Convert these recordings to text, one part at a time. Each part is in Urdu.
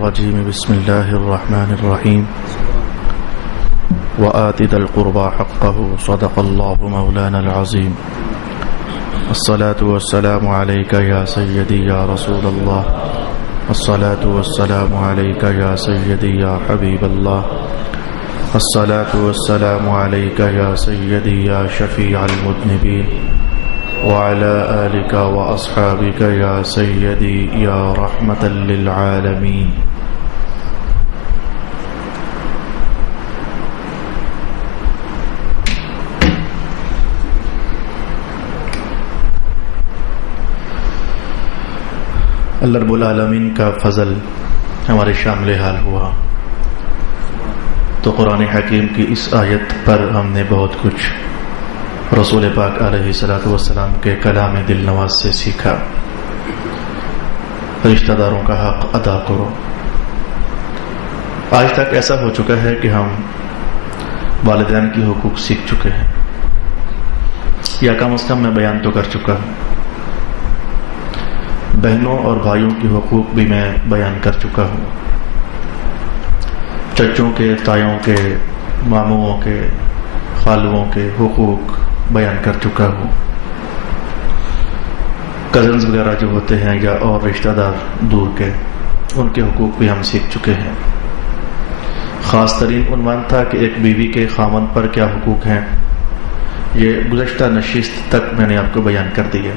الرجيم بسم الله الرحمن الرحيم وآت ذا القربى حقه صدق الله مولانا العظيم الصلاة والسلام عليك يا سيدي يا رسول الله الصلاة والسلام عليك يا سيدي يا حبيب الله الصلاة والسلام عليك يا سيدي يا شفيع المذنبين وعلى آلك وأصحابك يا سيدي يا رحمة للعالمين اللہ رب العالمین کا فضل ہمارے شامل حال ہوا تو قرآن حکیم کی اس آیت پر ہم نے بہت کچھ رسول پاک علیہ الصلوۃ والسلام کے کلام دل نواز سے سیکھا. رشتہ داروں کا حق ادا کرو. آج تک ایسا ہو چکا ہے کہ ہم والدین کی حقوق سیکھ چکے ہیں, یا کم از کم میں بیان تو کر چکا ہوں. بہنوں اور بھائیوں کے حقوق بھی میں بیان کر چکا ہوں. چچوں کے, تایوں کے, ماموں کے, خالوں کے حقوق بیان کر چکا ہوں. کزنز وغیرہ جو ہوتے ہیں یا اور رشتہ دار دور کے, ان کے حقوق بھی ہم سیکھ چکے ہیں. خاص ترین عنوان تھا کہ ایک بیوی کے خاوند پر کیا حقوق ہیں. یہ گزشتہ نشست تک میں نے آپ کو بیان کر دیا,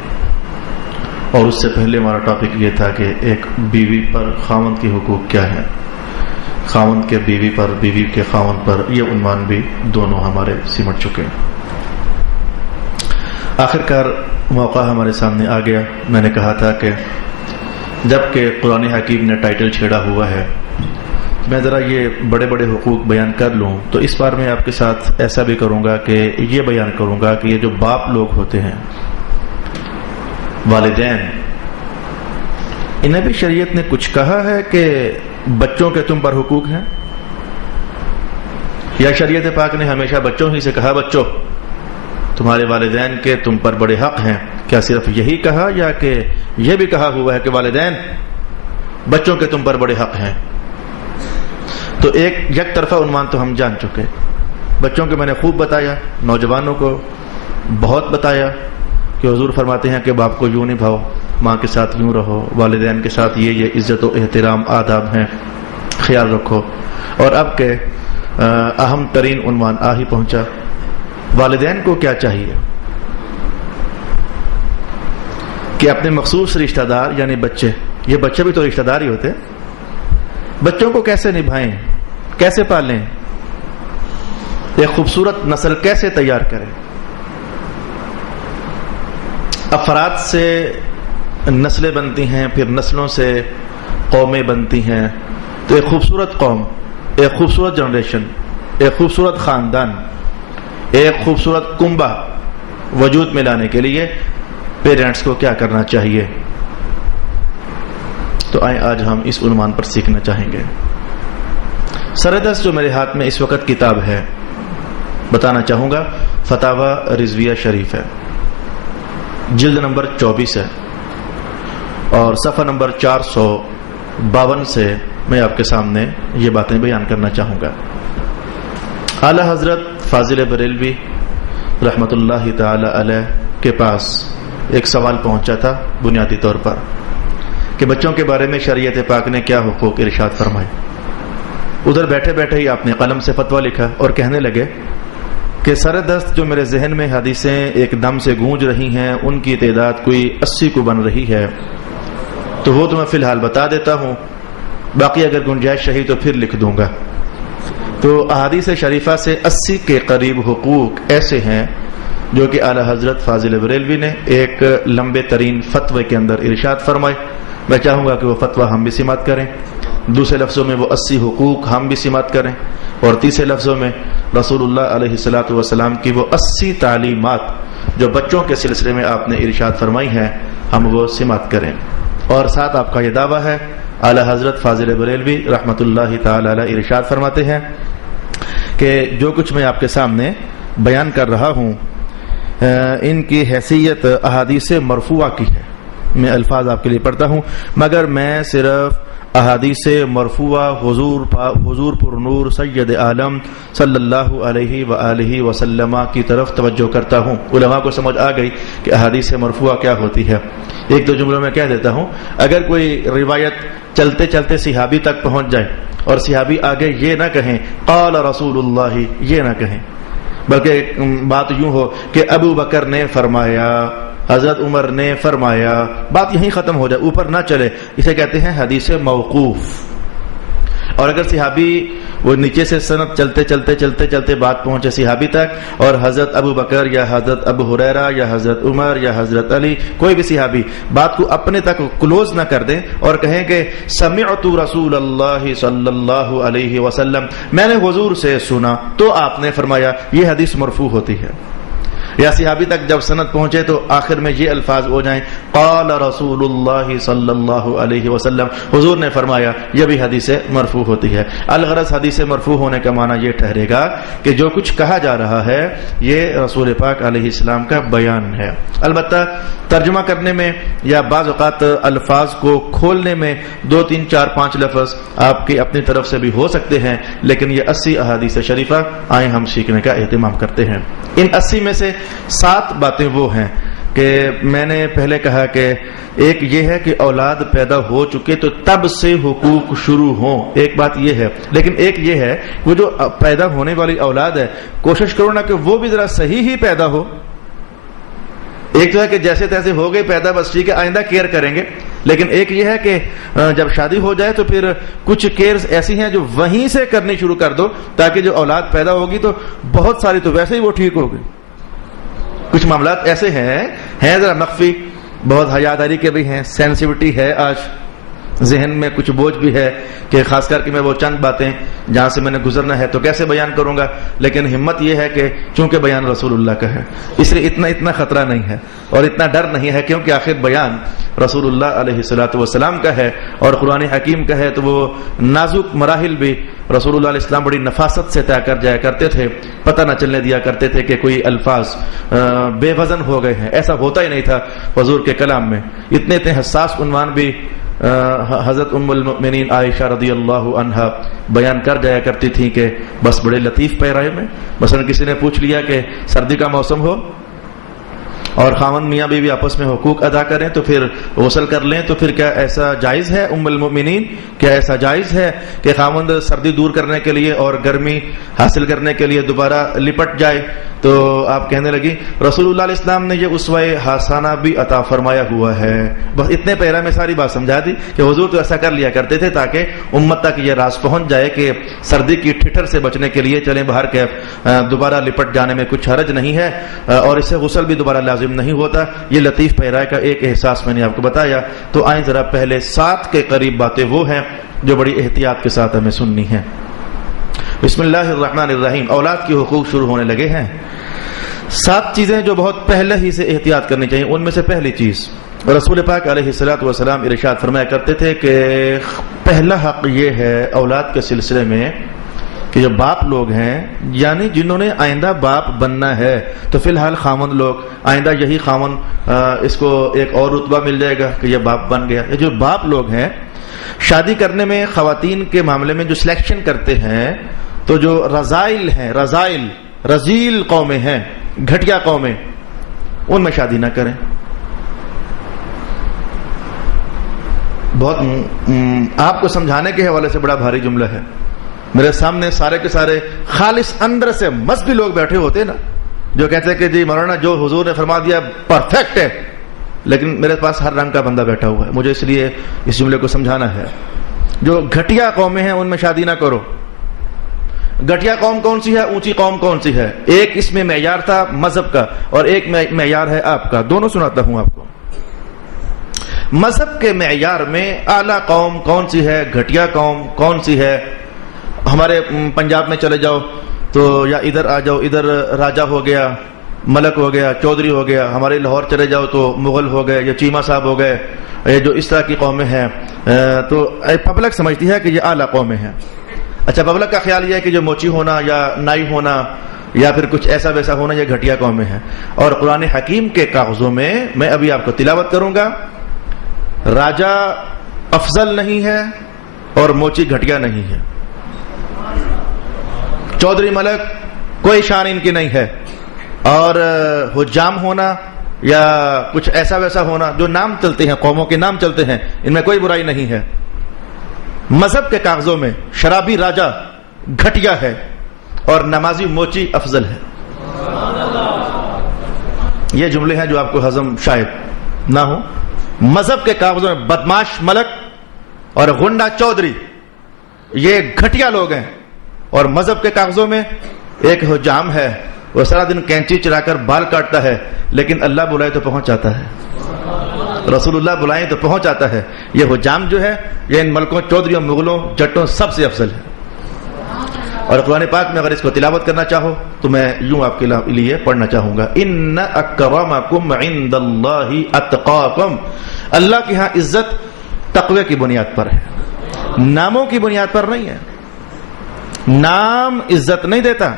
اور اس سے پہلے ہمارا ٹاپک یہ تھا کہ ایک بیوی پر خاوند کے حقوق کیا ہیں. خاوند کے بیوی پر, بیوی کے خاوند پر, یہ عنوان بھی دونوں ہمارے سمٹ چکے ہیں. آخرکار موقع ہمارے سامنے آ گیا. میں نے کہا تھا کہ جب کہ قرآن حکیم نے ٹائٹل چھیڑا ہوا ہے, میں ذرا یہ بڑے بڑے حقوق بیان کر لوں. تو اس بار میں آپ کے ساتھ ایسا بھی کروں گا کہ یہ بیان کروں گا کہ یہ جو باپ لوگ ہوتے ہیں, والدین, انہیں بھی شریعت نے کچھ کہا ہے کہ بچوں کے تم پر حقوق ہیں, یا شریعت پاک نے ہمیشہ بچوں ہی سے کہا بچوں تمہارے والدین کے تم پر بڑے حق ہیں؟ کیا صرف یہی کہا, یا کہ یہ بھی کہا ہوا ہے کہ والدین بچوں کے تم پر بڑے حق ہیں؟ تو ایک یک طرفہ عنوان تو ہم جان چکے. بچوں کے میں نے خوب بتایا, نوجوانوں کو بہت بتایا کہ حضور فرماتے ہیں کہ باپ کو یوں نبھاؤ, ماں کے ساتھ یوں رہو, والدین کے ساتھ یہ عزت و احترام آداب ہیں, خیال رکھو. اور اب کے اہم ترین عنوان آ ہی پہنچا, والدین کو کیا چاہیے کہ اپنے مخصوص رشتہ دار یعنی بچے, یہ بچے بھی تو رشتہ دار ہی ہوتے, بچوں کو کیسے نبھائیں, کیسے پالیں, ایک خوبصورت نسل کیسے تیار کریں. افراد سے نسلیں بنتی ہیں, پھر نسلوں سے قومیں بنتی ہیں. تو ایک خوبصورت قوم, ایک خوبصورت جنریشن, ایک خوبصورت خاندان, ایک خوبصورت کنبہ وجود میں لانے کے لیے پیرنٹس کو کیا کرنا چاہیے. تو آئیں آج ہم اس عنوان پر سیکھنا چاہیں گے. سردست جو میرے ہاتھ میں اس وقت کتاب ہے, بتانا چاہوں گا, فتاوی رضویہ شریف ہے, جلد نمبر 24 ہے, اور صفحہ نمبر 452 سے میں آپ کے سامنے یہ باتیں بیان کرنا چاہوں گا. اعلی حضرت فاضل بریلوی رحمۃ اللہ تعالی علیہ کے پاس ایک سوال پہنچا تھا بنیادی طور پر کہ بچوں کے بارے میں شریعت پاک نے کیا حقوق ارشاد فرمائے. ادھر بیٹھے بیٹھے ہی آپ نے قلم سے فتویٰ لکھا اور کہنے لگے کہ سر دست جو میرے ذہن میں حدیثیں ایک دم سے گونج رہی ہیں, ان کی تعداد کوئی 80 کو بن رہی ہے, تو وہ تو میں فی الحال بتا دیتا ہوں, باقی اگر گنجائش رہی تو پھر لکھ دوں گا. تو احادیث شریفہ سے 80 کے قریب حقوق ایسے ہیں جو کہ اعلی حضرت فاضل بریلوی نے ایک لمبے ترین فتوے کے اندر ارشاد فرمائے. میں چاہوں گا کہ وہ فتویٰ ہم بھی سماعت کریں, دوسرے لفظوں میں وہ 80 حقوق ہم بھی سماعت کریں, اور تیسرے لفظوں میں رسول اللہ علیہ الصلوۃ والسلام کی وہ 80 تعلیمات جو بچوں کے سلسلے میں آپ نے ارشاد فرمائی ہیں, ہم وہ سماعت کریں. اور ساتھ آپ کا یہ دعویٰ ہے, اعلی حضرت فاضل بریلوی رحمۃ اللہ تعالی علیہ ارشاد فرماتے ہیں کہ جو کچھ میں آپ کے سامنے بیان کر رہا ہوں ان کی حیثیت احادیث مرفوعہ کی ہے. میں الفاظ آپ کے لیے پڑھتا ہوں, مگر میں صرف احادیث مرفوعہ حضور پر نور سید عالم صلی اللہ علیہ وآلہ وسلم کی طرف توجہ کرتا ہوں۔ علماء کو سمجھ آ گئی کہ احادیث مرفوعہ کیا ہوتی ہے۔ ایک دو جملوں میں کہہ دیتا ہوں، اگر کوئی روایت چلتے چلتے صحابی تک پہنچ جائے اور صحابی آگے یہ نہ کہیں قال رسول اللہ، یہ نہ کہیں، بلکہ بات یوں ہو کہ ابو بکر نے فرمایا، حضرت عمر نے فرمایا، بات یہیں ختم ہو جائے، اوپر نہ چلے، اسے کہتے ہیں حدیث موقوف۔ اور اگر صحابی وہ نیچے سے سند چلتے چلتے چلتے چلتے بات پہنچے صحابی تک اور حضرت ابو بکر یا حضرت ابو ہریرہ یا حضرت عمر یا حضرت علی کوئی بھی صحابی بات کو اپنے تک کلوز نہ کر دیں اور کہیں کہ سمعت رسول اللہ صلی اللہ علیہ وسلم، میں نے حضور سے سنا تو آپ نے فرمایا، یہ حدیث مرفوع ہوتی ہے۔ یا صحابی تک جب سند پہنچے تو آخر میں یہ الفاظ ہو جائیں قال رسول اللہ صلی اللہ علیہ وسلم، حضور نے فرمایا، یہ بھی حدیث مرفوع ہوتی ہے۔ الغرض حدیث مرفوع ہونے کا معنی یہ ٹھہرے گا کہ جو کچھ کہا جا رہا ہے یہ رسول پاک علیہ السلام کا بیان ہے۔ البتہ ترجمہ کرنے میں یا بعض اوقات الفاظ کو کھولنے میں 2 3 4 5 لفظ آپ کی اپنی طرف سے بھی ہو سکتے ہیں، لیکن یہ 80 احادیث شریفہ آئیں ہم سیکھنے کا اہتمام کرتے ہیں۔ ان 80 میں سے 7 باتیں وہ ہیں کہ میں نے پہلے کہا کہ ایک یہ ہے کہ اولاد پیدا ہو چکے تو تب سے حقوق شروع ہوں، ایک بات یہ ہے، لیکن ایک یہ ہے وہ جو پیدا ہونے والی اولاد ہے کوشش کرو نا کہ وہ بھی ذرا صحیح ہی پیدا ہو۔ ایک تو ہے کہ جیسے تیسے ہو گئی پیدا بس ٹھیک ہے آئندہ کیئر کریں گے، لیکن ایک یہ ہے کہ جب شادی ہو جائے تو پھر کچھ کیئرز ایسی ہیں جو وہیں سے کرنی شروع کر دو تاکہ جو اولاد پیدا ہوگی تو بہت ساری تو ویسے ہی وہ ٹھیک ہوگی۔ کچھ معاملات ایسے ہیں ذرا مخفی، بہت حیاداری کے بھی ہیں، سینسیوٹی ہے، آج ذہن میں کچھ بوجھ بھی ہے کہ خاص کر کے میں وہ چند باتیں جہاں سے میں نے گزرنا ہے تو کیسے بیان کروں گا، لیکن ہمت یہ ہے کہ چونکہ بیان رسول اللہ کا ہے اس لیے اتنا خطرہ نہیں ہے اور اتنا ڈر نہیں ہے، کیونکہ آخر بیان رسول اللہ علیہ الصلوۃ والسلام کا ہے اور قرآن حکیم کا ہے، تو وہ نازک مراحل بھی رسول اللہ علیہ السلام بڑی نفاست سے طے کر جایا کرتے تھے، پتہ نہ چلنے دیا کرتے تھے کہ کوئی الفاظ بے وزن ہو گئے ہیں، ایسا ہوتا ہی نہیں تھا حضور کے کلام میں۔ اتنے حساس عنوان بھی حضرت ام المؤمنین عائشہ رضی اللہ عنہا بیان کر جایا کرتی تھی کہ بس بڑے لطیف پیرائے میں، مثلا کسی نے پوچھ لیا کہ سردی کا موسم ہو اور خاوند میاں بیوی آپس میں حقوق ادا کریں تو پھر غسل کر لیں، تو پھر کیا ایسا جائز ہے ام المؤمنین، کیا ایسا جائز ہے کہ خاوند سردی دور کرنے کے لیے اور گرمی حاصل کرنے کے لیے دوبارہ لپٹ جائے؟ تو آپ کہنے لگی رسول اللہ علیہ السلام نے یہ اسوہ حسنہ بھی عطا فرمایا ہوا ہے۔ بس اتنے پیرا میں ساری بات سمجھا دی کہ حضور تو ایسا کر لیا کرتے تھے تاکہ امت تک یہ راز پہنچ جائے کہ سردی کی ٹھٹر سے بچنے کے لیے چلیں باہر کے دوبارہ لپٹ جانے میں کچھ حرج نہیں ہے اور اس سے غسل بھی دوبارہ لازم نہیں ہوتا۔ یہ لطیف پیرا کا ایک احساس میں نے آپ کو بتایا۔ تو آئیں ذرا پہلے 7 کے قریب باتیں وہ ہیں جو بڑی احتیاط کے ساتھ ہمیں سننی ہیں۔ بسم اللہ الرحمن الرحیم۔ اولاد کے حقوق شروع ہونے لگے ہیں۔ 7 چیزیں جو بہت پہلے ہی سے احتیاط کرنی چاہیے، ان میں سے پہلی چیز رسول پاک علیہ الصلوۃ والسلام ارشاد فرمایا کرتے تھے کہ پہلا حق یہ ہے اولاد کے سلسلے میں کہ جو باپ لوگ ہیں یعنی جنہوں نے آئندہ باپ بننا ہے، تو فی الحال خاوند لوگ آئندہ یہی خاوند اس کو ایک اور رتبہ مل جائے گا کہ یہ باپ بن گیا۔ یہ جو باپ لوگ ہیں شادی کرنے میں خواتین کے معاملے میں جو سلیکشن کرتے ہیں، تو جو رذائل ہیں، رذیل قومیں ہیں، گھٹیا قومیں، ان میں شادی نہ کریں۔ بہت آپ کو سمجھانے کے حوالے سے بڑا بھاری جملہ ہے۔ میرے سامنے سارے کے سارے خالص اندر سے مذہبی لوگ بیٹھے ہوتے نا، جو کہتے ہیں کہ جی مولانا جو حضور نے فرما دیا پرفیکٹ ہے، لیکن میرے پاس ہر رنگ کا بندہ بیٹھا ہوا ہے، مجھے اس لیے اس جملے کو سمجھانا ہے۔ جو گھٹیا قومیں ہیں ان میں شادی نہ کرو۔ گھٹیا قوم کون سی ہے، اونچی قوم کون سی ہے؟ ایک اس میں معیار تھا مذہب کا اور ایک معیار ہے آپ کا، دونوں سناتا ہوں آپ کو۔ مذہب کے معیار میں اعلیٰ قوم کون سی ہے، گھٹیا قوم کون سی ہے؟ ہمارے پنجاب میں چلے جاؤ تو یا ادھر آ جاؤ، ادھر راجہ ہو گیا، ملک ہو گیا، چودھری ہو گیا۔ ہمارے لاہور چلے جاؤ تو مغل ہو گئے یا چیمہ صاحب ہو گئے، یہ جو اس طرح کی قومیں ہیں تو پبلک سمجھتی ہے کہ یہ اعلیٰ قومیں ہیں۔ اچھا، پبلک کا خیال یہ ہے کہ جو موچی ہونا یا نائی ہونا یا پھر کچھ ایسا ویسا ہونا یہ گھٹیا قومیں ہیں۔ اور قرآن حکیم کے کاغذوں میں میں ابھی آپ کو تلاوت کروں گا، راجہ افضل نہیں ہے، اور موچی گھٹیا نہیں ہے. چودھری ملک کوئی شان ان کی نہیں ہے, اور حجام ہونا یا کچھ ایسا ویسا ہونا جو نام چلتے ہیں, قوموں کے نام چلتے ہیں, ان میں کوئی برائی نہیں ہے. مذہب کے کاغذوں میں شرابی راجا گھٹیا ہے اور نمازی موچی افضل ہے. یہ جملے ہیں جو آپ کو ہضم شاید نہ ہو. مذہب کے کاغذوں میں بدماش ملک اور غنڈہ چودھری یہ گھٹیا لوگ ہیں, اور مذہب کے کاغذوں میں ایک حجام ہے, وہ سارا دن کینچی چلا کر بال کاٹتا ہے, لیکن اللہ بلائے تو پہنچ جاتا ہے, رسول اللہ بلائیں تو پہنچ جاتا ہے. یہ حجام جو ہے یہ ان ملکوں, چودھریوں, مغلوں, جٹوں سب سے افضل ہے. اور قرآن پاک میں اگر اس کو تلاوت کرنا چاہو تو میں یوں آپ کے لیے پڑھنا چاہوں گا, ان اکرمکم عند اللہ اتقاکم. اللہ کی ہاں عزت تقوی کی بنیاد پر ہے, ناموں کی بنیاد پر نہیں ہے. نام عزت نہیں دیتا,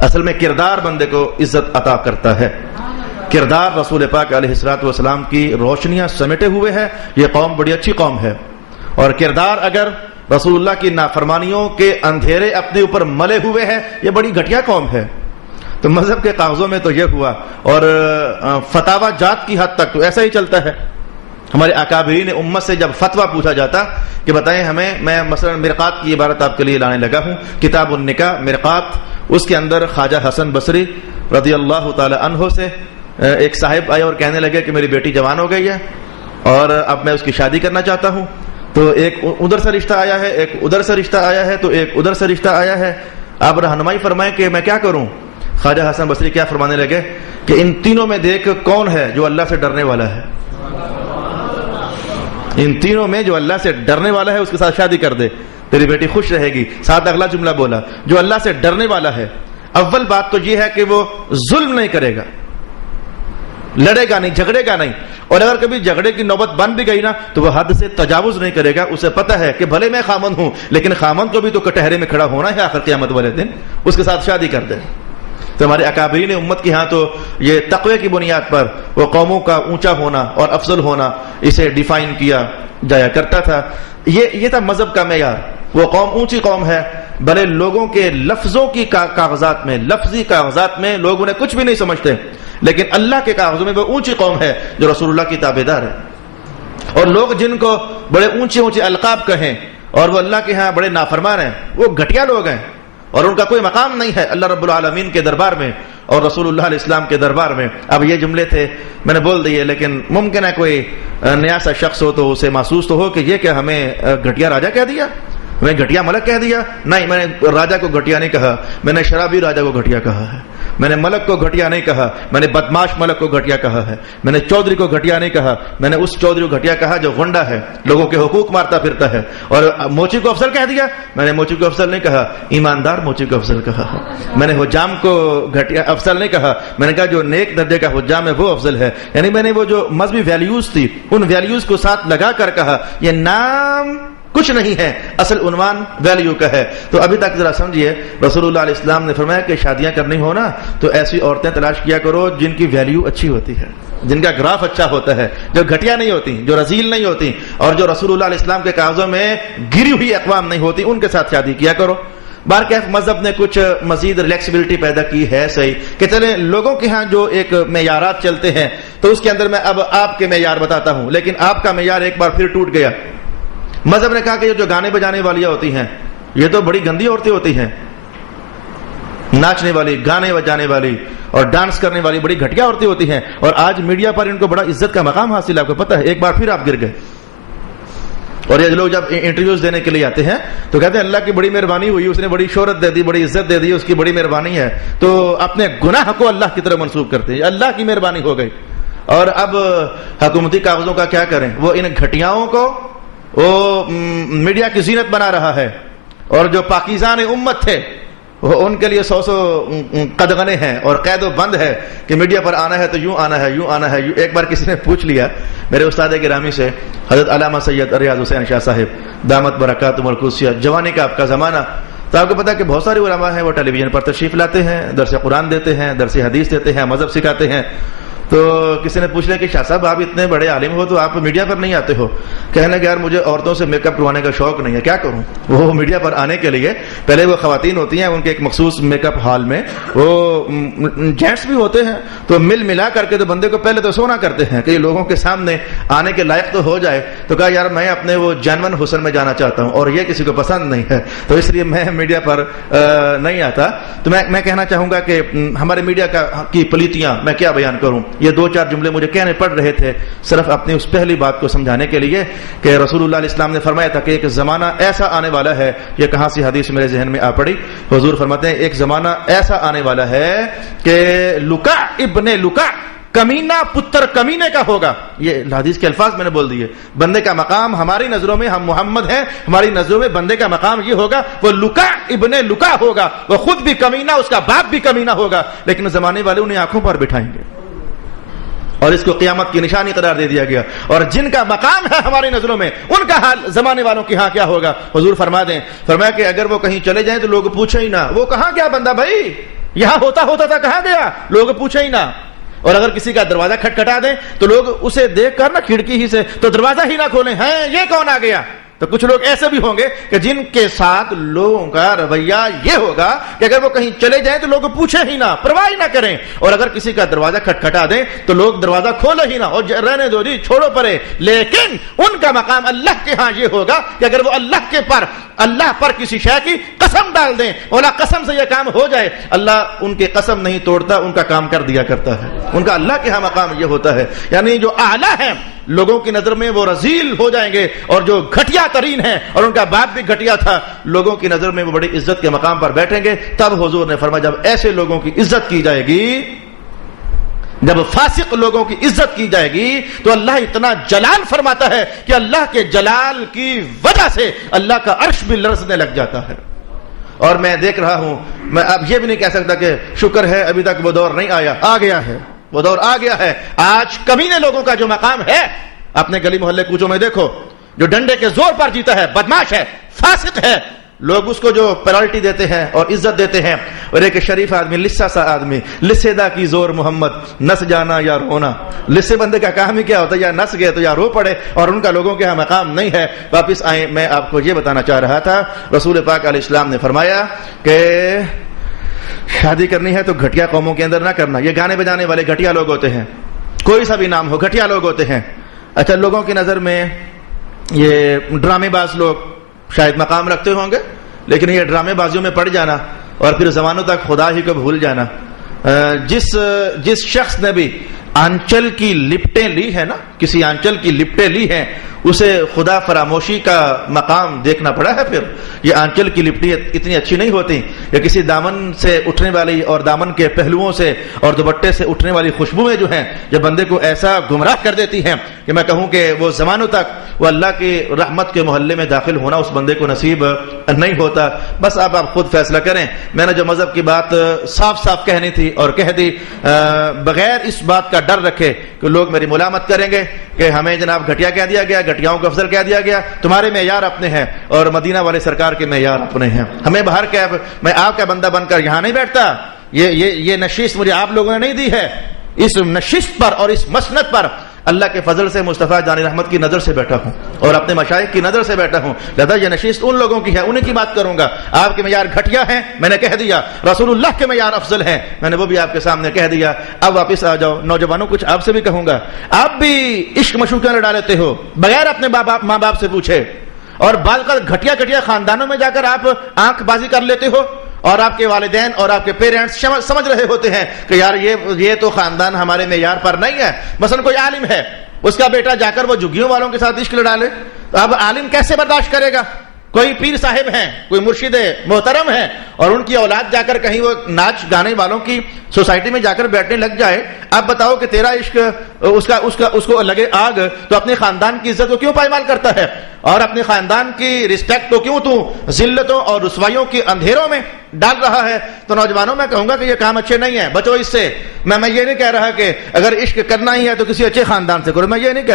اصل میں کردار بندے کو عزت عطا کرتا ہے. کردار رسول پاک علیہ الصلوۃ والسلام کی روشنیاں سمیٹے ہوئے ہے. یہ قوم بڑی اچھی قوم ہے, اور کردار اگر رسول اللہ کی نافرمانیوں کے اندھیرے اپنے اوپر ملے ہوئے ہیں, یہ بڑی گھٹیا قوم ہے. تو مذہب کے کاغذوں میں تو یہ ہوا, اور فتاوا جات کی حد تک تو ایسا ہی چلتا ہے. ہمارے اکابرین امت سے جب فتویٰ پوچھا جاتا کہ بتائیں ہمیں, میں مثلا مرقات کی عبارت آپ کے لیے لانے لگا ہوں, کتاب النکاح مرقات, اس کے اندر خواجہ حسن بصری رضی اللہ تعالی عنہ سے ایک صاحب آئے اور کہنے لگے کہ میری بیٹی جوان ہو گئی ہے اور اب میں اس کی شادی کرنا چاہتا ہوں. تو ایک ادھر سے رشتہ آیا ہے, ایک ادھر سے رشتہ آیا ہے, تو ایک ادھر سے رشتہ آیا ہے, آپ رہنمائی فرمائیں کہ میں کیا کروں. خواجہ حسن بصری کیا فرمانے لگے کہ ان تینوں میں دیکھ کون ہے جو اللہ سے ڈرنے والا ہے, ان تینوں میں جو اللہ سے ڈرنے والا ہے اس کے ساتھ شادی کر دے, تیری بیٹی خوش رہے گی. ساتھ اگلا جملہ بولا, جو اللہ سے ڈرنے والا ہے. اول بات تو یہ ہے کہ وہ ظلم نہیں کرے گا, لڑے گا نہیں, جھگڑے گا نہیں, اور اگر کبھی جھگڑے کی نوبت بن بھی گئی نا تو وہ حد سے تجاوز نہیں کرے گا. اسے پتا ہے کہ بھلے میں خامند ہوں لیکن خامند کو بھی تو کٹہرے میں کھڑا ہونا ہے آخر قیامت والے دن, اس کے ساتھ شادی کر دے. تو ہمارے اکابرین امت کی ہاں تو یہ تقوی کی بنیاد پر وہ قوموں کا اونچا ہونا اور افضل ہونا اسے ڈیفائن کیا جایا کرتا تھا. یہ تھا مذہب کا معیار. وہ قوم اونچی قوم ہے, بھلے لوگوں کے لفظوں کی کاغذات میں, لفظی کاغذات میں لوگ انہیں کچھ بھی نہیں سمجھتے, لیکن اللہ کے کاغذوں میں وہ اونچی قوم ہے جو رسول اللہ کی تابعدار ہے. اور لوگ جن کو بڑے اونچے اونچے القاب کہیں اور وہ اللہ کے ہاں بڑے نافرمان ہیں, وہ گھٹیا لوگ ہیں اور ان کا کوئی مقام نہیں ہے اللہ رب العالمین کے دربار میں اور رسول اللہ علیہ السلام کے دربار میں. اب یہ جملے تھے, میں نے بول دیے, لیکن ممکن ہے کوئی نیا سا شخص ہو تو اسے محسوس تو ہو کہ یہ کہ ہمیں گھٹیا راجا کہہ دیا, ہمیں گھٹیا ملک کہہ دیا. نہیں, میں نے راجا کو گھٹیا نہیں کہا, میں نے شرابی راجا کو گھٹیا کہا ہے. میں نے ملک کو گھٹیا نہیں کہا, میں نے بدماش ملک کو گھٹیا کہا ہے. میں نے چودھری کو گھٹیا نہیں کہا, میں نے اس چودھری کو گھٹیا کہا جو غنڈہ ہے, لوگوں کے حقوق مارتا پھرتا ہے. اور موچی کو افضل کہہ دیا, میں نے موچی کو افضل نہیں کہا, ایماندار موچی کو افضل کہا. میں نے حجام کو گھٹیا افضل نہیں کہا, میں نے کہا جو نیک درجے کا حجام ہے وہ افضل ہے. یعنی میں نے وہ جو مذہبی ویلیوز تھی ان ویلیوز کو ساتھ لگا کر کہا. یہ نام کچھ نہیں ہے, اصل عنوان ویلیو کا ہے. تو ابھی تک ذرا سمجھیے, رسول اللہ علیہ السلام نے فرمایا کہ شادیاں کرنی ہو نا تو ایسی عورتیں تلاش کیا کرو جن کی ویلیو اچھی ہوتی ہے, جن کا گراف اچھا ہوتا ہے, جو گھٹیا نہیں ہوتی, جو رذیل نہیں ہوتی, اور جو رسول اللہ علیہ السلام کے کاغذوں میں گری ہوئی اقوام نہیں ہوتی, ان کے ساتھ شادی کیا کرو. بہرکیف مذہب نے کچھ مزید ریلیکسیبلٹی پیدا کی ہے صحیح کہ چلیں لوگوں کے ہاں جو ایک معیارات چلتے ہیں تو اس کے اندر میں اب آپ کے معیار بتاتا ہوں, لیکن آپ کا معیار ایک بار پھر ٹوٹ گیا. مذہب نے کہا کہ یہ جو گانے بجانے والیاں ہوتی ہیں یہ تو بڑی گندی عورتیں ہوتی ہیں, ناچنے والی, گانے بجانے والی اور ڈانس کرنے والی بڑی گھٹیا عورتیں ہوتی ہیں, اور آج میڈیا پر ان کو بڑا عزت کا مقام حاصل ہے. آپ کو پتہ ہے, ایک بار پھر آپ گر گئے. اور یہ لوگ جب انٹرویوز دینے کے لیے آتے ہیں تو کہتے ہیں اللہ کی بڑی مہربانی ہوئی, اس نے بڑی شہرت دے دی, بڑی عزت دے دی, اس کی بڑی مہربانی ہے. تو اپنے گناہ کو اللہ کی طرف منسوب کرتے ہیں, اللہ کی مہربانی ہو گئی. اور اب حکومتی کاغذوں کا کیا کریں, وہ ان گھٹیاؤں کو وہ میڈیا کی زینت بنا رہا ہے, اور جو پاکیزان امت تھے وہ ان کے لیے 100 قدغنے ہیں اور قید و بند ہے کہ میڈیا پر آنا ہے تو یوں آنا ہے, یوں آنا ہے. ایک بار کسی نے پوچھ لیا میرے استاد گرامی سے, حضرت علامہ سید ریاض حسین شاہ صاحب دامت برکاتہم القدسیہ, جوانی کا آپ کا زمانہ. تو آپ کو پتا کہ بہت سارے علماء ہیں وہ ٹیلی ویژن پر تشریف لاتے ہیں, درس قرآن دیتے ہیں, درس حدیث دیتے ہیں, مذہب سکھاتے ہیں. تو کسی نے پوچھ لیا کہ شاہ صاحب آپ اتنے بڑے عالم ہو تو آپ میڈیا پر نہیں آتے ہو؟ کہنے لگے یار مجھے عورتوں سے میک اپ کروانے کا شوق نہیں ہے، کیا کروں؟ وہ میڈیا پر آنے کے لیے پہلے وہ خواتین ہوتی ہیں ان کے ایک مخصوص میک اپ ہال میں، وہ جینٹس بھی ہوتے ہیں، تو ملا کر کے تو بندے کو پہلے تو سونا کرتے ہیں کہ یہ لوگوں کے سامنے آنے کے لائق تو ہو جائے. تو کہا یار میں اپنے وہ جینون حسن میں جانا چاہتا ہوں اور یہ کسی کو پسند نہیں ہے، تو اس لیے میں میڈیا پر نہیں آتا. تو میں کہنا چاہوں گا کہ ہمارے میڈیا کی پلیتیاں میں کیا بیان کروں. یہ 2-4 جملے مجھے کہنے پڑ رہے تھے صرف اپنی اس پہلی بات کو سمجھانے کے لیے کہ رسول اللہ علیہ السلام نے فرمایا تھا کہ ایک زمانہ ایسا آنے والا ہے. یہ کہاں سی حدیث میرے ذہن میں آ پڑی. حضور فرماتے ہیں ایک زمانہ ایسا آنے والا ہے کہ لکا ابن لکا، کمینہ پتر کمینے کا ہوگا. یہ حدیث کے الفاظ میں نے بول دیے. بندے کا مقام ہماری نظروں میں، ہم محمد ہیں، ہماری نظروں میں بندے کا مقام یہ ہوگا وہ لکا ابن لکا ہوگا. وہ خود بھی کمینہ، اس کا باپ بھی کمینہ ہوگا، لیکن زمانے والے انہیں آنکھوں پر بٹھائیں گے اور اس کو قیامت کی نشانی قرار دے دیا گیا. اور جن کا مقام ہے ہماری نظروں میں ان کا حال زمانے والوں کے ہاں کیا ہوگا. حضور فرمایا کہ اگر وہ کہیں چلے جائیں تو لوگ پوچھیں ہی نہ وہ کہاں گیا بندہ، بھائی یہاں ہوتا تھا کہاں گیا، لوگ پوچھیں ہی نہ. اور اگر کسی کا دروازہ کھٹکھٹا دیں تو لوگ اسے دیکھ کر نا کھڑکی ہی سے تو دروازہ ہی نہ کھولیں، ہیں یہ کون آ گیا. تو کچھ لوگ ایسے بھی ہوں گے کہ جن کے ساتھ لوگوں کا رویہ یہ ہوگا کہ اگر وہ کہیں چلے جائیں تو لوگ پوچھیں ہی نہ، پرواہ ہی نہ کریں. اور اگر کسی کا دروازہ کھٹکھٹا دیں تو لوگ دروازہ کھولیں ہی نہ اور رہنے دو جی، چھوڑو پرے. لیکن ان کا مقام اللہ کے ہاں یہ ہوگا کہ اگر وہ اللہ پر کسی شے کی قسم ڈال دیں، اولا قسم سے یہ کام ہو جائے، اللہ ان کے قسم نہیں توڑتا، ان کا کام کر دیا کرتا ہے. ان کا اللہ کے ہاں مقام یہ ہوتا ہے. یعنی جو اعلیٰ ہیں لوگوں کی نظر میں وہ رذیل ہو جائیں گے، اور جو گھٹیا ترین ہیں اور ان کا باپ بھی گھٹیا تھا لوگوں کی نظر میں وہ بڑی عزت کے مقام پر بیٹھیں گے. تب حضور نے فرمایا جب ایسے لوگوں کی عزت کی جائے گی، جب فاسق لوگوں کی عزت کی جائے گی تو اللہ اتنا جلال فرماتا ہے کہ اللہ کے جلال کی وجہ سے اللہ کا عرش بھی لرزنے لگ جاتا ہے. اور میں دیکھ رہا ہوں، میں اب یہ بھی نہیں کہہ سکتا کہ شکر ہے ابھی تک وہ دور نہیں آیا، آ گیا ہے وہ دور، آ گیا ہے. آج کمینے لوگوں کا جو مقام ہے اپنے گلی محلے کوچوں میں دیکھو، جو ڈنڈے کے زور پر جیتا ہے، بدماش ہے، فاسق ہے، لوگ اس کو جو پرائرٹی دیتے ہیں اور عزت دیتے ہیں. اور ایک شریف آدمی، لسا سا آدمی، لسے دا کی زور محمد، نس جانا یا رونا. لسے بندے کا کام ہی کیا ہوتا ہے، یا نس گئے تو یا رو پڑے، اور ان کا لوگوں کے ہاں مقام نہیں ہے. واپس آئیں، میں آپ کو یہ بتانا چاہ رہا تھا رسول پاک علیہ السلام نے فرمایا کہ شادی کرنی ہے تو گھٹیا قوموں کے اندر نہ کرنا. یہ گانے بجانے والے گھٹیا لوگ ہوتے ہیں، کوئی سا بھی نام ہو، گھٹیا لوگ ہوتے ہیں. اچھا، لوگوں کی نظر میں یہ ڈرامے باز لوگ شاید مقام رکھتے ہوں گے، لیکن یہ ڈرامے بازیوں میں پڑ جانا اور پھر زمانوں تک خدا ہی کو بھول جانا. جس شخص نے بھی آنچل کی لپٹیں لی ہے نا، کسی آنچل کی لپٹیں لی ہیں، اسے خدا فراموشی کا مقام دیکھنا پڑا ہے. پھر یہ آنچل کی لپٹی اتنی اچھی نہیں ہوتی، یا کسی دامن سے اٹھنے والی اور دامن کے پہلوؤں سے اور دوپٹے سے اٹھنے والی خوشبوئیں جو ہیں جب بندے کو ایسا گمراہ کر دیتی ہیں کہ میں کہوں کہ وہ زمانوں تک وہ اللہ کی رحمت کے محلے میں داخل ہونا اس بندے کو نصیب نہیں ہوتا. بس آپ خود فیصلہ کریں. میں نے جو مذہب کی بات صاف صاف کہنی تھی اور کہہ دی، بغیر اس بات کا ڈر رکھے کہ لوگ میری ملامت کریں گے کہ ہمیں جناب گھٹیا کہہ دیا گیا، گھٹیاؤں کو افضل کہہ دیا گیا. تمہارے معیار اپنے ہیں اور مدینہ والے سرکار کے معیار اپنے ہیں. ہمیں باہر کیا، میں آپ کا بندہ بن کر یہاں نہیں بیٹھتا. یہ نشست مجھے آپ لوگوں نے نہیں دی ہے. اس نشست پر اور اس مسند پر اللہ کے فضل سے مصطفیٰ جان رحمت کی نظر سے بیٹھا ہوں اور اپنے مشائخ کی نظر سے بیٹھا ہوں. لہذا یہ نشست ان لوگوں کی ہے، انہیں کی بات کروں گا. آپ کے معیار گھٹیا ہیں، میں نے کہہ دیا. رسول اللہ کے معیار افضل ہیں، میں نے وہ بھی آپ کے سامنے کہہ دیا. اب واپس آ جاؤ نوجوانوں، کچھ آپ سے بھی کہوں گا. آپ بھی عشق مشوقیں لڑا لیتے ہو بغیر اپنے ماں باپ سے پوچھے، اور بعض گھٹیا خاندانوں میں جا کر آپ آنکھ بازی کر لیتے ہو، اور آپ کے والدین اور آپ کے پیرنٹس سمجھ رہے ہوتے ہیں کہ یار یہ تو خاندان ہمارے معیار پر نہیں ہے. مثلا کوئی عالم ہے، اس کا بیٹا جا کر وہ جھگیوں والوں کے ساتھ عشق لڑا لے، تو اب عالم کیسے برداشت کرے گا؟ کوئی پیر صاحب ہیں، کوئی مرشد محترم ہیں، اور ان کی اولاد جا کر کہیں وہ ناچ گانے والوں کی سوسائٹی میں جا کر بیٹھنے لگ جائے. اب بتاؤ کہ تیرا عشق اس کو لگے آگ تو اپنے خاندان کی عزت کو کیوں پائمال کرتا ہے، اور اپنے خاندان کی رسپیکٹ کو کیوں تو ذلتوں اور رسوائیوں کے اندھیروں میں ڈال رہا ہے؟ تو نوجوانوں میں کہوں گا کہ یہ کام اچھے نہیں ہیں، بچو اس سے. میں یہ نہیں کہہ رہا کہ اگر عشق کرنا ہی ہے تو کسی اچھے خاندان سے کرو، میں یہ نہیں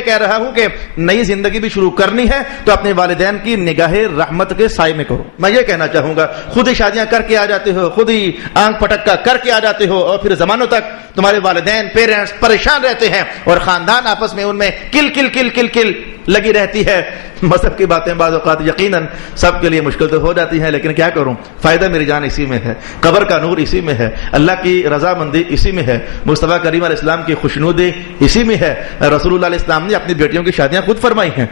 کہہ رہا ہوں کہ نئی زندگی بھی شروع کرنی ہے تو اپنے والدین کی نگاہ رحمت کے سائے میں کرو. میں یہ کہنا چاہوں گا. خود ہی شادیاں کر کے آ جاتے ہو، خود ہی آنکھ پٹکا کر کے آ جاتے ہو اور پھر زمانوں تک تمہارے والدین پیرنٹس پریشان رہتے ہیں اور خاندان آپس میں ان میں کل کل کل کل کل لگی رہتی ہے. مذہب کی باتیں بعض اوقات یقیناً سب کے لیے مشکل تو ہو جاتی ہیں, لیکن کیا کروں, فائدہ میری جان اسی میں ہے, قبر کا نور اسی میں ہے, اللہ کی رضامندی اسی میں ہے, مصطفیٰ کریم علیہ السلام کی خوشنودی اسی میں ہے. رسول اللہ علیہ السلام نے اپنی بیٹیوں کی شادیاں خود فرمائی ہیں.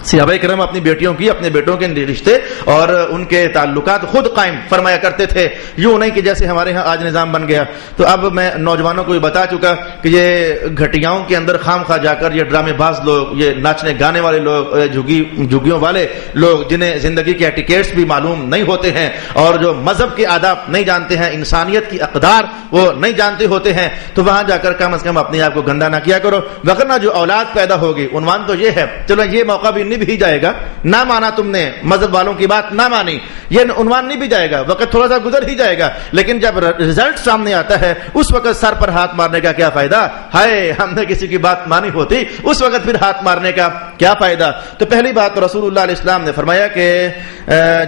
صحابہ کرام اپنی بیٹیوں کی, اپنے بیٹوں کے رشتے اور ان کے تعلقات خود قائم فرمایا کرتے تھے. یوں نہیں کہ جیسے ہمارے ہاں آج نظام بن گیا. تو اب میں نوجوانوں کو بھی بتا چکا کہ یہ گھٹیاؤں کے اندر خام خواہ جا کر یہ ڈرامے باز لوگ, یہ ناچنے گانے والے لوگ, جھگیوں والے لوگ جنہیں زندگی کے ایٹیکیٹس بھی معلوم نہیں ہوتے ہیں اور جو مذہب کے آداب نہیں جانتے ہیں, انسانیت کی اقدار وہ نہیں جانتے ہوتے ہیں, تو وہاں جا کر کم از کم اپنے آپ کو گندا نہ کیا کرو. وغیرہ جو اولاد پیدا ہوگی, عنوان تو یہ ہے, چلو یہ موقع بھی نہیں بھی جائے گا, نہ مانا تم نے مذہب والوں کی بات نہ مانی, یہ عنوان نہیں بھی جائے گا, وقت تھوڑا سا گزر ہی جائے گا, لیکن جب رزلٹ سامنے آتا ہے اس وقت سر پر ہاتھ مارنے کا کیا فائدہ. ہائے ہم نے کسی کی بات مانی ہوتی, اس وقت پھر ہاتھ مارنے کا کیا فائدہ. تو پہلی بات رسول اللہ علیہ السلام نے فرمایا کہ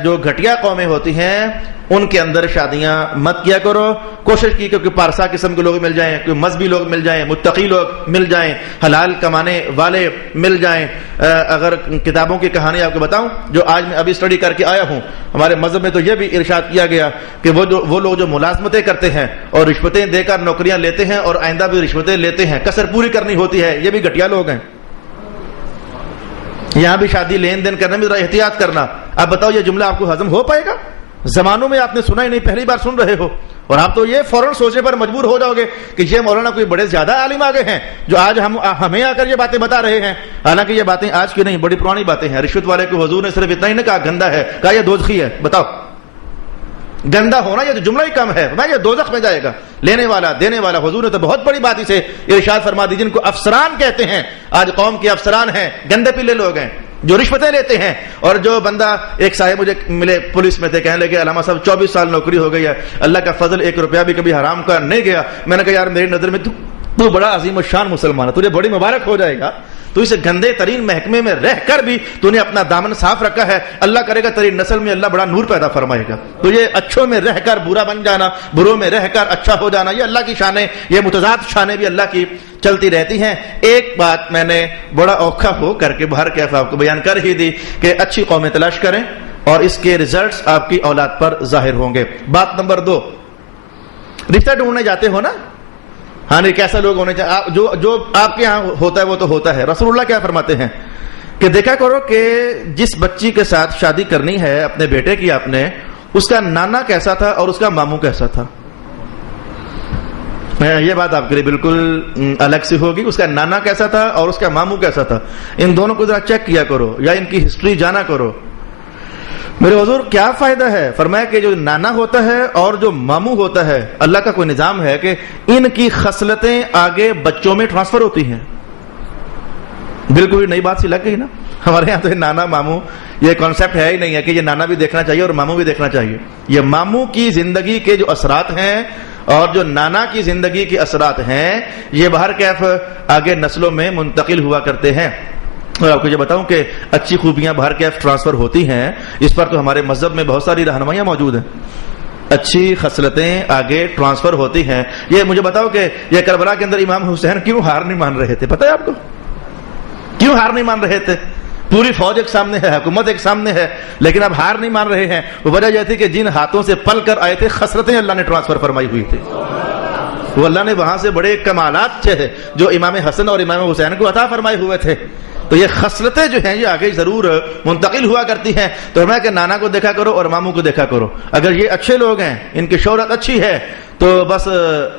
جو گھٹیا قومیں ہوتی ہیں ان کے اندر شادیاں مت کیا کرو. کوشش کی کہ پارسا قسم کے لوگ مل جائیں, کوئی مذہبی لوگ مل جائیں, متقی لوگ مل جائیں, حلال کمانے والے مل جائیں. اگر کتابوں کی کہانی آپ کو بتاؤں جو آج میں ابھی اسٹڈی کر کے آیا ہوں, ہمارے مذہب میں تو یہ بھی ارشاد کیا گیا کہ وہ لوگ جو ملازمتیں کرتے ہیں اور رشوتیں دے کر نوکریاں لیتے ہیں اور آئندہ بھی رشوتیں لیتے ہیں, کسر پوری کرنی ہوتی ہے, یہ بھی گھٹیا لوگ ہیں. یہاں بھی شادی لین دین کرنے میں ذرا احتیاط کرنا. اب بتاؤ یہ جملہ آپ کو ہضم ہو پائے گا؟ زمانوں میں آپ نے سنا ہی نہیں, پہلی بار سن رہے ہو, اور آپ تو یہ فوراً سوچنے پر مجبور ہو جاؤ گے کہ یہ مولانا کوئی بڑے زیادہ عالم آگے ہیں جو آج ہمیں آ کر یہ باتیں بتا رہے ہیں. حالانکہ یہ باتیں آج کی نہیں, بڑی پرانی باتیں ہیں. رشوت والے کو حضور نے صرف اتنا ہی نہیں کہا گندا ہے, کہا یہ دوزخی ہے. بتاؤ, گندا ہونا یہ تو جملہ ہی کم ہے, میں یہ دوزخ میں جائے گا. لینے والا دینے والا, حضور نے تو بہت بڑی بات اسے ارشاد فرما دی. جن کو افسران کہتے ہیں, آج قوم کے افسران ہیں, گندے پیلے لوگ ہیں جو رشوتیں لیتے ہیں. اور جو بندہ, ایک صاحب مجھے ملے پولیس میں تھے, کہنے لگے علامہ صاحب 24 سال نوکری ہو گئی ہے, اللہ کا فضل, 1 روپیہ بھی کبھی حرام کا نہیں گیا. میں نے کہا یار میری نظر میں تو بڑا عظیم الشان مسلمان ہے, تجھے بڑی مبارک ہو جائے گا. تو اس گندے ترین محکمے میں رہ کر بھی تو نے اپنا دامن صاف رکھا ہے. اللہ کرے گا تیری نسل میں اللہ بڑا نور پیدا فرمائے گا. تو یہ اچھوں میں رہ کر برا بن جانا, بروں میں رہ کر اچھا ہو جانا, یہ اللہ کی شانیں, یہ متضاد شانیں بھی اللہ کی چلتی رہتی ہیں. ایک بات میں نے بڑا اوکھا ہو کر کے باہر کے آپ کو بیان کر ہی دی کہ اچھی قومیں تلاش کریں اور اس کے ریزلٹس آپ کی اولاد پر ظاہر ہوں گے. بات نمبر 2, رشتہ ڈھونڈنے جاتے ہو نا, ہاں نہیں کیسا لوگ ہونے چاہیے, جو آپ کے ہاں ہوتا ہے وہ تو ہوتا ہے. رسول اللہ کیا فرماتے ہیں کہ دیکھا کرو کہ جس بچی کے ساتھ شادی کرنی ہے اپنے بیٹے کی آپ نے, اس کا نانا کیسا تھا اور اس کا ماموں کیسا تھا. یہ بات آپ کے لیے بالکل الگ سے ہوگی, اس کا نانا کیسا تھا اور اس کا ماموں کیسا تھا. ان دونوں کو ذرا چیک کیا کرو یا ان کی ہسٹری جانا کرو. میرے حضور کیا فائدہ ہے؟ فرمایا کہ جو نانا ہوتا ہے اور جو ماموں ہوتا ہے, اللہ کا کوئی نظام ہے کہ ان کی خصلتیں آگے بچوں میں ٹرانسفر ہوتی ہیں. بالکل نئی بات سی لگ گئی نا. ہمارے یہاں تو نانا ماموں یہ کانسیپٹ ہے ہی نہیں ہے کہ یہ نانا بھی دیکھنا چاہیے اور ماموں بھی دیکھنا چاہیے. یہ ماموں کی زندگی کے جو اثرات ہیں اور جو نانا کی زندگی کے اثرات ہیں, یہ باہر کیف آگے نسلوں میں منتقل ہوا کرتے ہیں. اور آپ کو یہ بتاؤں کہ اچھی خوبیاں باہر کیف ٹرانسفر ہوتی ہیں, اس پر تو ہمارے مذہب میں بہت ساری رہنمائیاں موجود ہیں. اچھی خصلتیں آگے ٹرانسفر ہوتی ہیں. یہ مجھے بتاؤ کہ یہ کربلا کے اندر امام حسین کیوں ہار نہیں مان رہے تھے؟ پتہ ہے آپ کو کیوں ہار نہیں مان رہے تھے؟ پوری فوج ایک سامنے ہے, حکومت ایک سامنے ہے, لیکن اب ہار نہیں مان رہے ہیں. وہ وجہ یہ تھی کہ جن ہاتھوں سے پل کر آئے تھے خصلتیں اللہ نے ٹرانسفر فرمائی ہوئی تھی. وہ اللہ نے وہاں سے بڑے کمالات تھے جو امام حسن اور امام حسین کو عطا فرمائے ہوئے تھے. تو یہ خصلتیں جو ہیں یہ آگے ضرور منتقل ہوا کرتی ہیں. تو میں کہ نانا کو دیکھا کرو اور ماموں کو دیکھا کرو. اگر یہ اچھے لوگ ہیں, ان کی شہرت اچھی ہے, تو بس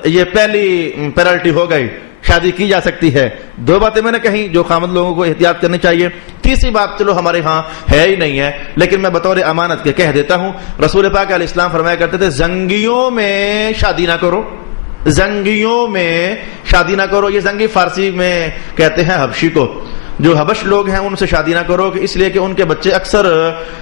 یہ پہلی پیرالٹی ہو گئی, شادی کی جا سکتی ہے. 2 باتیں میں نے کہیں جو خامد لوگوں کو احتیاط کرنی چاہیے. تیسری بات چلو ہمارے ہاں ہے ہی نہیں ہے, لیکن میں بطور امانت کے کہہ دیتا ہوں. رسول پاک علیہ السلام فرمایا کرتے تھے زنگیوں میں شادی نہ کرو, زنگیوں میں شادی نہ کرو. یہ زنگی فارسی میں کہتے ہیں حبشی کو. جو حبش لوگ ہیں ان سے شادی نہ کرو, کہ اس لیے کہ ان کے بچے اکثر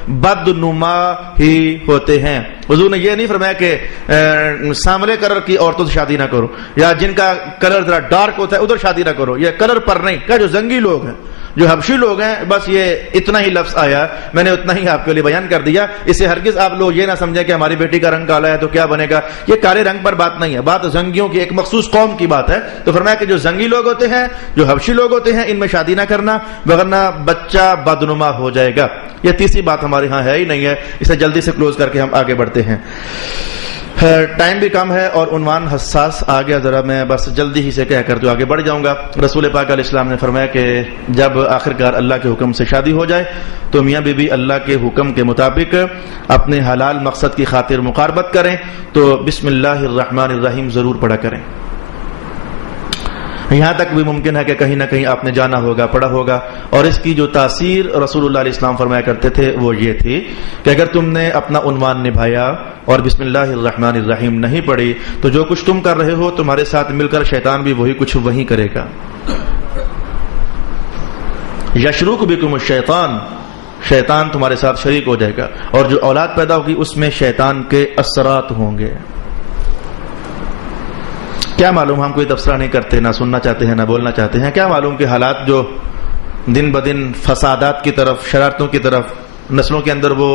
بدنما ہی ہوتے ہیں. حضور نے یہ نہیں فرمایا کہ سانولے کلر کی عورتوں سے شادی نہ کرو, یا جن کا کلر ذرا ڈارک ہوتا ہے ادھر شادی نہ کرو. یہ کلر پر نہیں کہا, جو زنگی لوگ ہیں جو حبشی لوگ ہیں بس یہ اتنا ہی لفظ آیا, میں نے اتنا ہی آپ کے لیے بیان کر دیا. اس سے ہرگز آپ لوگ یہ نہ سمجھیں کہ ہماری بیٹی کا رنگ کالا ہے تو کیا بنے گا. یہ کالے رنگ پر بات نہیں ہے, بات زنگیوں کی ایک مخصوص قوم کی بات ہے. تو فرمایا کہ جو زنگی لوگ ہوتے ہیں, جو حبشی لوگ ہوتے ہیں, ان میں شادی نہ کرنا ورنہ بچہ بدنما ہو جائے گا. یہ تیسری بات ہمارے ہاں ہے ہی نہیں ہے. اسے جلدی سے کلوز کر کے ہم آگے بڑھتے ہیں. ٹائم بھی کم ہے اور عنوان حساس آ گیا, ذرا میں بس جلدی ہی سے کہہ کر تو آگے بڑھ جاؤں گا. رسول پاک علیہ السلام نے فرمایا کہ جب آخرکار اللہ کے حکم سے شادی ہو جائے تو میاں بیوی اللہ کے حکم کے مطابق اپنے حلال مقصد کی خاطر مقاربت کریں تو بسم اللہ الرحمن الرحیم ضرور پڑھا کریں. یہاں تک بھی ممکن ہے کہ کہیں نہ کہیں آپ نے جانا ہوگا, پڑھا ہوگا. اور اس کی جو تاثیر رسول اللہ علیہ السلام فرمایا کرتے تھے وہ یہ تھی کہ اگر تم نے اپنا عنوان نبھایا اور بسم اللہ الرحمن الرحیم نہیں پڑھی تو جو کچھ تم کر رہے ہو تمہارے ساتھ مل کر شیطان بھی وہی کچھ وہی کرے گا. یشرک بکم الشیطان, شیطان تمہارے ساتھ شریک ہو جائے گا. اور جو اولاد پیدا ہوگی اس میں شیطان کے اثرات ہوں گے. کیا معلوم, ہم کوئی تبصرہ نہیں کرتے, نہ سننا چاہتے ہیں, نہ بولنا چاہتے ہیں. کیا معلوم کہ حالات جو دن بدن فسادات کی طرف, شرارتوں کی طرف, نسلوں کے اندر وہ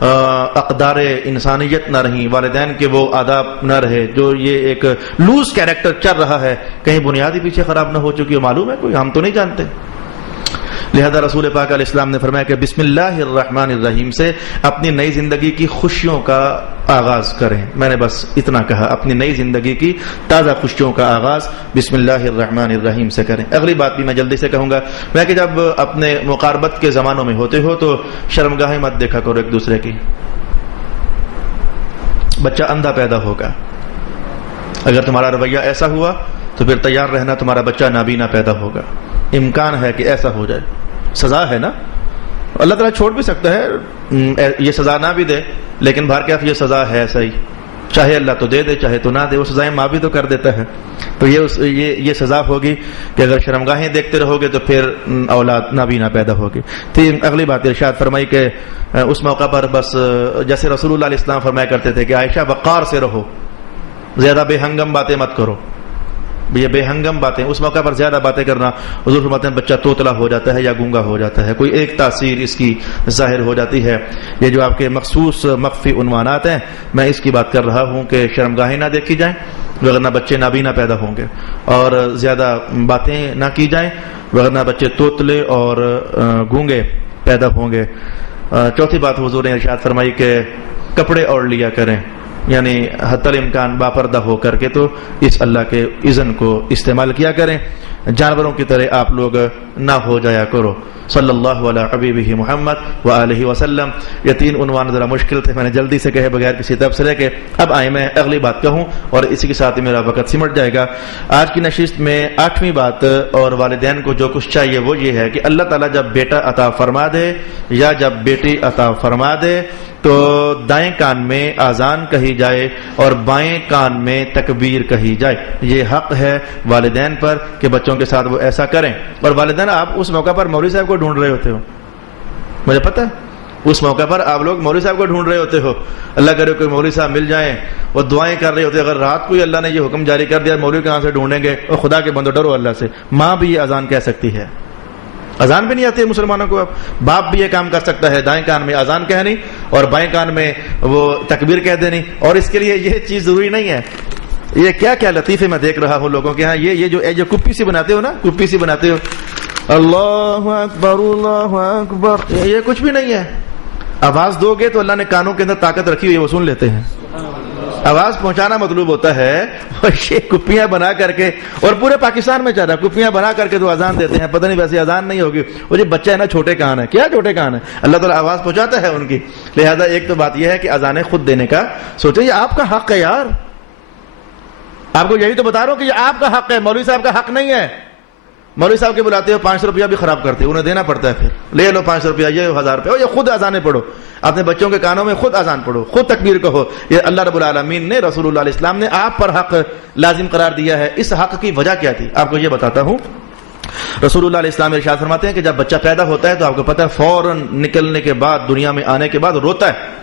اقدار انسانیت نہ رہی, والدین کے وہ آداب نہ رہے, جو یہ ایک لوز کیریکٹر چل رہا ہے, کہیں بنیادی پیچھے خراب نہ ہو چکی ہو. معلوم ہے کوئی, ہم تو نہیں جانتے. لہذا رسول پاک علیہ السلام نے فرمایا کہ بسم اللہ الرحمن الرحیم سے اپنی نئی زندگی کی خوشیوں کا آغاز کریں. میں نے بس اتنا کہا, اپنی نئی زندگی کی تازہ خوشیوں کا آغاز بسم اللہ الرحمن الرحیم سے کریں. اگلی بات بھی میں جلدی سے کہوں گا, میں کہ جب اپنے مقاربت کے زمانوں میں ہوتے ہو تو شرمگاہیں مت دیکھا کرو ایک دوسرے کی. بچہ اندھا پیدا ہوگا, اگر تمہارا رویہ ایسا ہوا تو پھر تیار رہنا تمہارا بچہ نابینا پیدا ہوگا. امکان ہے کہ ایسا ہو جائے. سزا ہے نا, اللہ تعالیٰ چھوڑ بھی سکتا ہے, یہ سزا نہ بھی دے, لیکن بہر کیف یہ سزا ہے صحیح. چاہے اللہ تو دے دے, چاہے تو نہ دے, وہ سزائیں ماں بھی تو کر دیتا ہے. تو یہ سزا ہوگی کہ اگر شرمگاہیں دیکھتے رہو گے تو پھر اولاد نابینا پیدا ہوگی. اگلی بات ارشاد فرمائی کہ اس موقع پر بس جیسے رسول اللہ علیہ السلام فرمایا کرتے تھے کہ عائشہ وقار سے رہو, زیادہ بے ہنگم باتیں مت کرو. یہ بے ہنگم باتیں, اس موقع پر زیادہ باتیں کرنا, حضور فرماتے ہیں بچہ توتلا ہو جاتا ہے یا گونگا ہو جاتا ہے, کوئی ایک تاثیر اس کی ظاہر ہو جاتی ہے. یہ جو آپ کے مخصوص مخفی عنوانات ہیں, میں اس کی بات کر رہا ہوں کہ شرمگاہیں نہ دیکھی جائیں ورنہ بچے نابینا پیدا ہوں گے, اور زیادہ باتیں نہ کی جائیں ورنہ بچے توتلے اور گونگے پیدا ہوں گے. چوتھی بات حضور نے ارشاد فرمائی کہ کپڑے اوڑھ لیا کریں, یعنی حتی الامکان باپردہ ہو کر کے تو اس اللہ کے اذن کو استعمال کیا کریں. جانوروں کی طرح آپ لوگ نہ ہو جایا کرو. صلی اللہ علیہ حبیبہ محمد وآلہ وسلم. یہ 3 عنوان ذرا مشکل تھے, میں نے جلدی سے کہے بغیر کسی تبصرے کے. اب آئے میں اگلی بات کہوں اور اسی کے ساتھ ہی میرا وقت سمٹ جائے گا. آج کی نشست میں 8ویں بات, اور والدین کو جو کچھ چاہیے وہ یہ ہے کہ اللہ تعالیٰ جب بیٹا عطا فرما دے یا جب بیٹی عطا فرما دے تو دائیں کان میں اذان کہی جائے اور بائیں کان میں تکبیر کہی جائے. یہ حق ہے والدین پر کہ بچوں کے ساتھ وہ ایسا کریں. اور والدین, آپ اس موقع پر مولوی صاحب کو ڈھونڈ رہے ہوتے ہو, مجھے پتہ ہے اس موقع پر آپ لوگ مولوی صاحب کو ڈھونڈ رہے ہوتے ہو. اللہ کرے کوئی مولوی صاحب مل جائیں, وہ دعائیں کر رہے ہوتے. اگر رات کو ہی اللہ نے یہ حکم جاری کر دیا مولوی کہاں سے ڈھونڈیں گے, اور خدا کے بندو ڈرو اللہ سے. ماں بھی یہ اذان کہہ سکتی ہے, اذان بھی نہیں آتی ہے مسلمانوں کو. اب باپ بھی یہ کام کر سکتا ہے, دائیں کان میں اذان کہنی اور بائیں کان میں وہ تکبیر کہہ دینی. اور اس کے لیے یہ چیز ضروری نہیں ہے. یہ کیا کیا لطیفے میں دیکھ رہا ہوں لوگوں کے ہاں, یہ جو کپی سی بناتے ہو نا, کپی سی بناتے ہو, اللہ اکبر اللہ اکبر, یہ کچھ بھی نہیں ہے. آواز دو گے تو اللہ نے کانوں کے اندر طاقت رکھی ہوئی ہے, وہ سن لیتے ہیں. آواز پہنچانا مطلوب ہوتا ہے. یہ کپیاں بنا کر کے, اور پورے پاکستان میں چل رہا ہے, کپیاں بنا کر کے تو اذان دیتے ہیں. پتہ نہیں ویسے اذان نہیں ہوگی. وہ جو بچہ ہے نا چھوٹے کان ہے, کیا چھوٹے کان ہے, اللہ تعالیٰ آواز پہنچاتا ہے ان کی. لہذا ایک تو بات یہ ہے کہ اذانیں خود دینے کا سوچیں, یہ آپ کا حق ہے یار. آپ کو یہی تو بتا رہا ہوں کہ یہ آپ کا حق ہے, مولوی صاحب کا حق نہیں ہے. مولوی صاحب کے بلاتے ہو 500 روپیہ بھی خراب کرتے, انہیں دینا پڑتا ہے, پھر لے لو 500 روپیہ, یہ 1000 روپیہ. یہ خود اذانیں پڑھو, اپنے بچوں کے کانوں میں خود اذان پڑھو, خود تکبیر کہو. یہ اللہ رب العالمین نے, رسول اللہ علیہ السلام نے آپ پر حق لازم قرار دیا ہے. اس حق کی وجہ کیا تھی آپ کو یہ بتاتا ہوں. رسول اللہ علیہ السلام ارشاد فرماتے ہیں کہ جب بچہ پیدا ہوتا ہے تو آپ کو پتہ ہے فوراً نکلنے کے بعد, دنیا میں آنے کے بعد روتا ہے.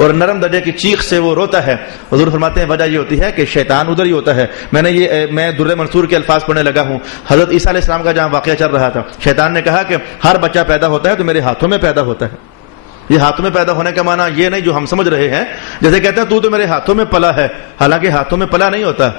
اور نرم درجے کی چیخ سے وہ روتا ہے. حضور فرماتے ہیں وجہ یہ ہوتی ہے کہ شیطان ادھر ہی ہوتا ہے. میں در منصور کے الفاظ پڑھنے لگا ہوں. حضرت عیسیٰ علیہ السلام کا جہاں واقعہ چل رہا تھا, شیطان نے کہا کہ ہر بچہ پیدا ہوتا ہے تو میرے ہاتھوں میں پیدا ہوتا ہے. یہ ہاتھوں میں پیدا ہونے کا معنی یہ نہیں جو ہم سمجھ رہے ہیں, جیسے کہتے ہیں تو میرے ہاتھوں میں پلا ہے. حالانکہ ہاتھوں میں پلا نہیں ہوتا,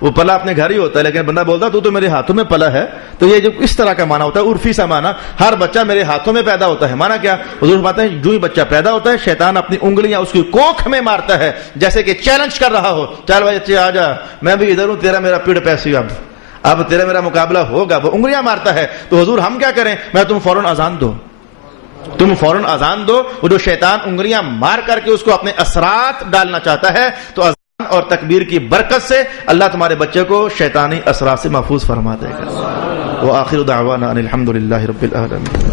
وہ پلا اپنے گھر ہی ہوتا ہے, لیکن بندہ بولتا تو میرے ہاتھوں میں پلا ہے. تو یہ جو اس طرح کا معنی ہوتا ہے, عرفی سا معنی, ہر بچہ میرے ہاتھوں میں پیدا ہوتا ہے. معنی کیا؟ حضور فرماتے ہیں جو ہی بچہ پیدا ہوتا ہے شیطان اپنی انگلیاں اس کی کوکھ میں مارتا ہے, جیسے کہ چیلنج کر رہا ہو, چل بھائی بچے آ جا, میں بھی ادھر ہوں, تیرا میرا پیڑ پیسی, اب تیرا میرا مقابلہ ہوگا. وہ انگلیاں مارتا ہے. تو حضور ہم کیا کریں؟ میں تم فوراً اذان دو. وہ جو شیطان انگلیاں مار کر کے اس کو اپنے اثرات ڈالنا چاہتا ہے, تو اذان اور تکبیر کی برکت سے اللہ تمہارے بچے کو شیطانی اثرات سے محفوظ فرما دے گا. وآخر دعوانا ان الحمد للہ رب العالمین.